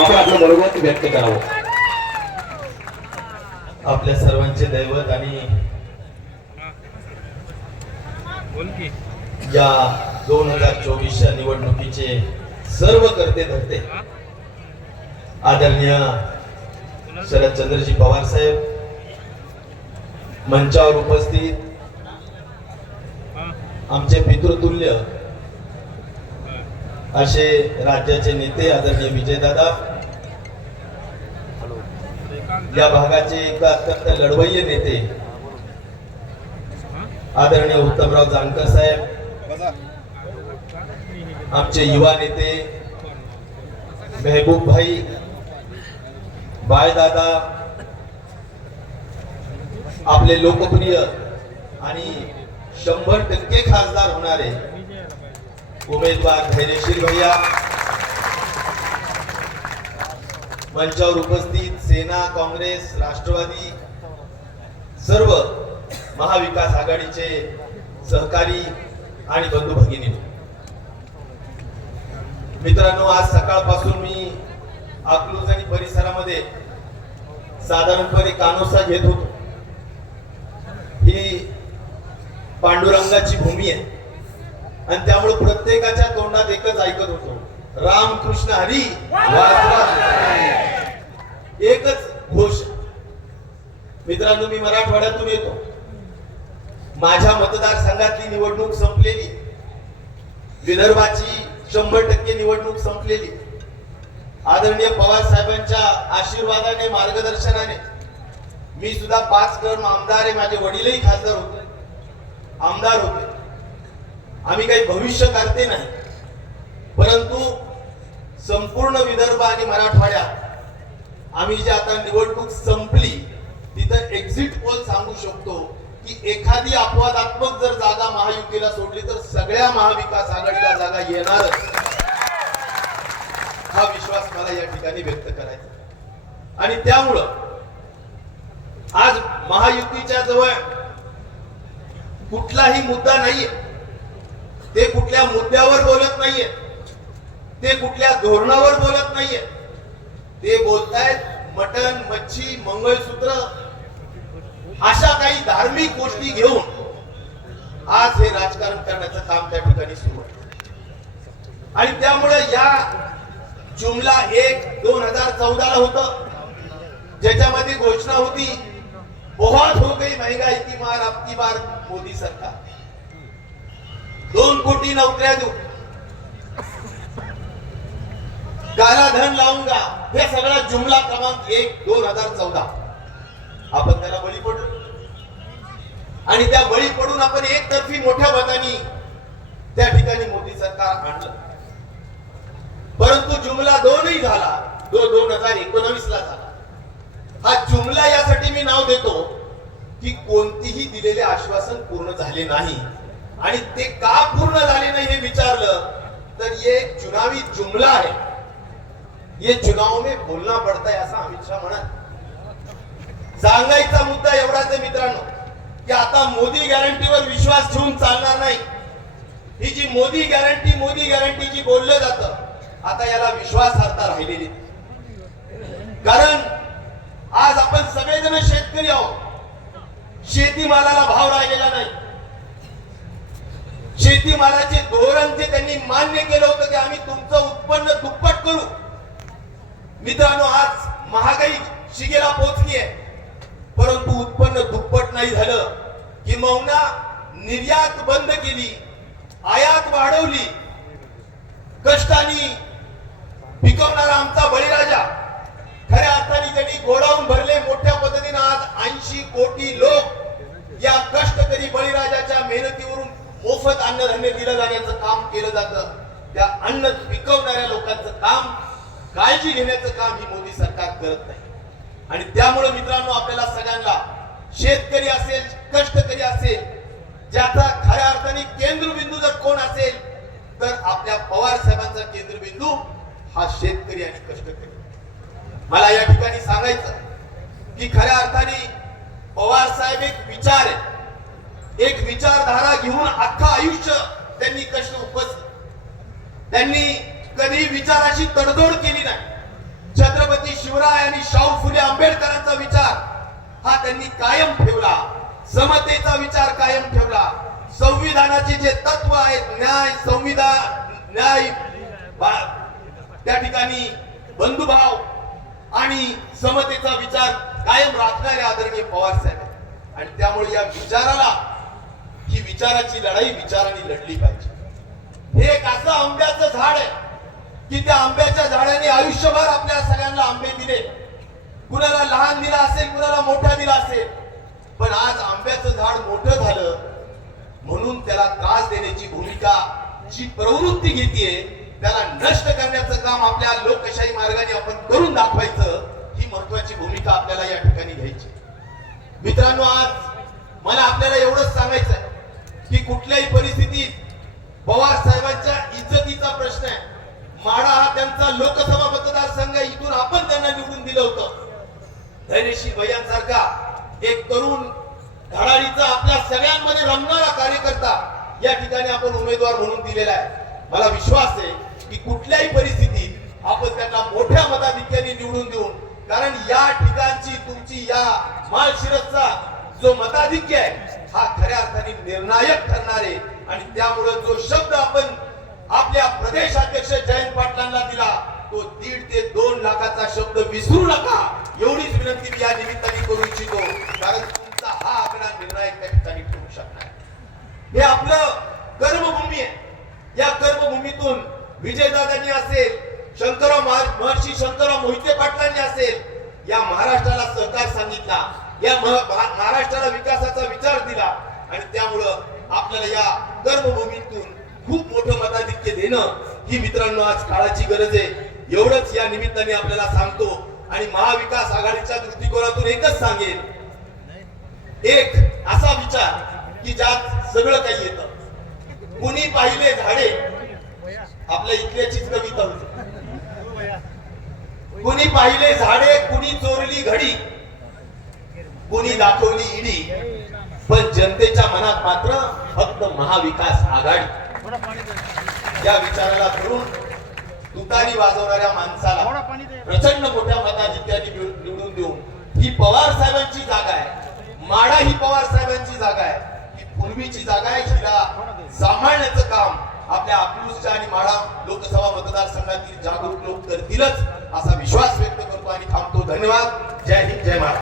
आपण आपलं मनोगत व्यक्त करावं. आपल्या सर्वांचे दैवत आणि या दोन हजार चोवीसच्या निवडणुकीचे सर्व करते धरते. आदरणीय शरदचंद्रजी पवार साहेब मंचावर उपस्थित आमचे पितृतुल्य असे राज्याचे नेते आदरणीय विजयदादा या भागाचे एक अत्यंत लढवय्य नेते आदरणीय उत्तमराव जानकर साहेब आमचे युवा नेते मेहबूब भाई बाळदादा आपले लोकप्रिय आणि शंभर टक्के खासदार होणारे उमेदवार धैर्यशील भैया. मंचावर उपस्थित सेना काँग्रेस राष्ट्रवादी सर्व महाविकास आघाडीचे सहकारी आणि बंधू भगिनी. मित्रांनो आज सकाळपासून मी अकलूज आणि परिसरामध्ये साधारणपणे कानोसा घेत होतो. ही पांडुरंगाची भूमी आहे. आणि त्यामुळे प्रत्येकाच्या तोंडात एकच ऐकत होतो. राम कृष्ण हरी एकच घोष. मित्रांनो मी मराठवाड्यातून येतो. माझ्या मतदारसंघातली निवडणूक संपलेली. विदर्भाची शंभर टक्के निवडणूक संपलेली. आदरणीय पवार साहेबांच्या आशीर्वादाने मार्गदर्शनाने मी सुद्धा पाच टर्म आमदार आहे माझे वडीलही खासदार होते. आमदार होते. आम्ही काही भविष्य काढते नाही. परंतु संपूर्ण विदर्भ आणि मराठवाड्यात आम्ही जे आता निवडणूक संपली तिथं एक्झिट पोल सांगू शकतो की एखादी अपवादात्मक जर जागा महायुतीला सोडली तर सगळ्या महाविकास आघाडीला जागा येणारच. हा विश्वास मला या ठिकाणी व्यक्त करायचा आणि त्यामुळं आज महायुतीच्या जवळ कुठलाही मुद्दा नाहीये. ते कुठल्या मुद्द्यावर बोलत नाहीये. ते कुठल्या धोरणावर बोलत नाहीये. ते बोलतायत मटन मच्छी मंगळसूत्र अशा काही धार्मिक गोष्टी घेऊन आज हे राजकारण करण्याचं काम त्या ठिकाणी सुरू आहे. आणि त्यामुळे या जुमला एक दोन हजार चौदा ला होत. ज्याच्यामध्ये घोषणा होती बहुत हो गई महंगाई की मार आपकी बार मोदी सरकार. दोन कोटी नोकऱ्या देऊ. काला धन लावूंगा हे सगळा जुमला क्रमांक एक दोन हजार चौदा. आपण त्याला बळी पडू. आणि त्या बळी पडून आपण एकतर्फी मोठ्या मतानी त्या ठिकाणी मोदी सरकार आणलं. परंतु जुमला दोनही झाला. दो दोन हजार एकोणावीस ला झाला. हा जुमला यासाठी मी नाव देतो की कोणतीही दिलेले आश्वासन पूर्ण झाले नाही. आणि ते का पूर्ण झाले नाही हे विचारलं तर ये चुनावी जुमला है ये चुनाव में बोलना पडता असं अमित शहा म्हणत. सांगायचा मुद्दा एवढाच आहे मित्रांनो की आता मोदी गॅरंटीवर विश्वास ठेवून चालणार नाही. ही जी मोदी गॅरंटी मोदी गॅरंटी जी बोललं जातं आता याला विश्वासार्हता राहिलेली कारण आज आपण सगळेजण शेतकरी आहोत. शेतीमालाला भाव राहिलेला नाही. शेतीमालाचे धोरण जे त्यांनी मान्य केलं होतं की आम्ही तुमचं उत्पन्न दुप्पट करू. मित्रांनो आज महागाई शिगेला पोहोचली आहे. परंतु उत्पन्न दुप्पट नाही झालं. किंबहुना निर्यात बंद केली आयात वाढवली. कष्टाने पिकवणारा आमचा बळीराजा खऱ्या अर्थाने त्यांनी गोडाऊन भरले. मोठ्या पद्धतीने आज ऐंशी कोटी लोक या कष्टकरी बळीराजाच्या मेहनतीवरून मोफत अन्नधान्य दिलं जाण्याचं काम केलं जातं. त्या अन्न पिकवणाऱ्या लोकांचं काम काळजी घेण्याचं काम ही मोदी सरकार करत नाही. आणि त्यामुळे मित्रांनो आपल्याला सगळ्यांना शेतकरी असेल कष्टकरी असेल ज्याचा खऱ्या अर्थाने केंद्रबिंदू जर कोण असेल तर आपल्या पवार साहेबांचा केंद्रबिंदू हा शेतकरी आणि कष्टकरी. मला या ठिकाणी सांगायचं की खऱ्या अर्थाने पवार साहेब एक विचार आहे. एक विचारधारा घेऊन अख्खा आयुष्य त्यांनी कष्ट उपस त्यांनी कधी विचाराशी तडजोड केली नाही. छत्रपती शिवराय आणि शाहू फुले आंबेडकरांचा विचार हा त्यांनी कायम ठेवला. समतेचा विचार कायम ठेवला. संविधानाचे जे तत्व आहेत न्याय संविधान न्याय बा- त्या ठिकाणी बंधुभाव आणि समतेचा विचार कायम राखणारे आदरणीय पवार साहेब आणि त्यामुळे या विचाराला विचाराची लढाई विचाराने लढली पाहिजे. हे एक असं आंब्याचं झाड आहे की त्या आंब्याच्या झाडाने आयुष्यभर आपल्या सगळ्यांना आंबे दिले. कुणाला लहान दिला असेल कुणाला मोठा दिला असेल. पण आज आंब्याचं झाड मोठं झालं म्हणून त्याला त्रास देण्याची भूमिका जी प्रवृत्ती घेतीये त्याला नष्ट करण्याचं काम आपल्या लोकशाही मार्गाने आपण करून दाखवायचं ही महत्वाची भूमिका आपल्याला या ठिकाणी घ्यायची मित्रांनो आज मला आपल्याला एवढंच सांगायचं आहे की कुठल्याही परिस्थितीत पवार साहेबांच्या इज्जतीचा प्रश्न आहे. माडा हा त्यांचा लोकसभा मतदारसंघ इथून आपण त्यांना निवडून दिलं होतं. धैर्यशील भैयांसारखा एक तरुण धडाडीचा आपल्या सगळ्यांमध्ये रमणारा कार्यकर्ता या ठिकाणी आपण उमेदवार म्हणून दिलेला आहे. मला विश्वास आहे की कुठल्याही परिस्थितीत आपण त्यांना मोठ्या मताधिक्याने निवडून देऊन कारण या ठिकाणची तुमची या माळशिरसचा जो मताधिक्य आहे हा खऱ्या अर्थाने निर्णायक ठरणारे आणि त्यामुळे जो शब्द आपण आपल्या प्रदेशाध्यक्ष जयंत पाटलांना दिला तो दीड ते दोन लाखाचा शब्द विसरू नका. एवढीच विनंती मी या निमित्ताने करू इच्छितो कारण तुमचा हा आकडा निर्णायक त्या ठिकाणी ठरू शकणार हे आपलं कर्मभूमी आहे. या कर्मभूमीतून विजयदादांनी असेल शंकरराव महा- महर्षी शंकरराव मोहिते पाटलांनी असेल या महाराष्ट्राला सहकार सांगितला या महा- महाराष्ट्राला विकासाचा विचार दिला आणि त्यामुळं आपल्याला या कर्मभूमीतून खूप मोठं मताधिक्य देणं ही मित्रांनो आज काळाची गरज आहे. एवढंच या निमित्ताने आपल्याला सांगतो आणि महाविकास आघाडीच्या दृष्टिकोनातून एकच सांगेन. एक असा विचार की ज्यात सगळं काही येतं. कुणी पाहिले झाडे? आपल्या इथल्याचीच कविता होती कुणी पाहिले झाडे? कुणी चोरली घडी? कुणी दाखवली इडी? पण जनतेच्या मनात मात्र फक्त महाविकास आघाडी. या विचाराला धरून तुतारी वाजवणाऱ्या माणसाला प्रचंड मोठ्या मताधिक्याने निवडून देऊन ही पवार साहेबांची जागा आहे. माडा ही पवार साहेबांची जागा आहे. ही पूर्वीची जागा आहे हिला सांभाळण्याचं काम आपल्या अकलूजच्या आणि माडा लोकसभा मतदारसंघातील जागरूक लोक करतीलच असा विश्वास व्यक्त करतो आणि थांबतो. धन्यवाद. जय हिंद जय महाराज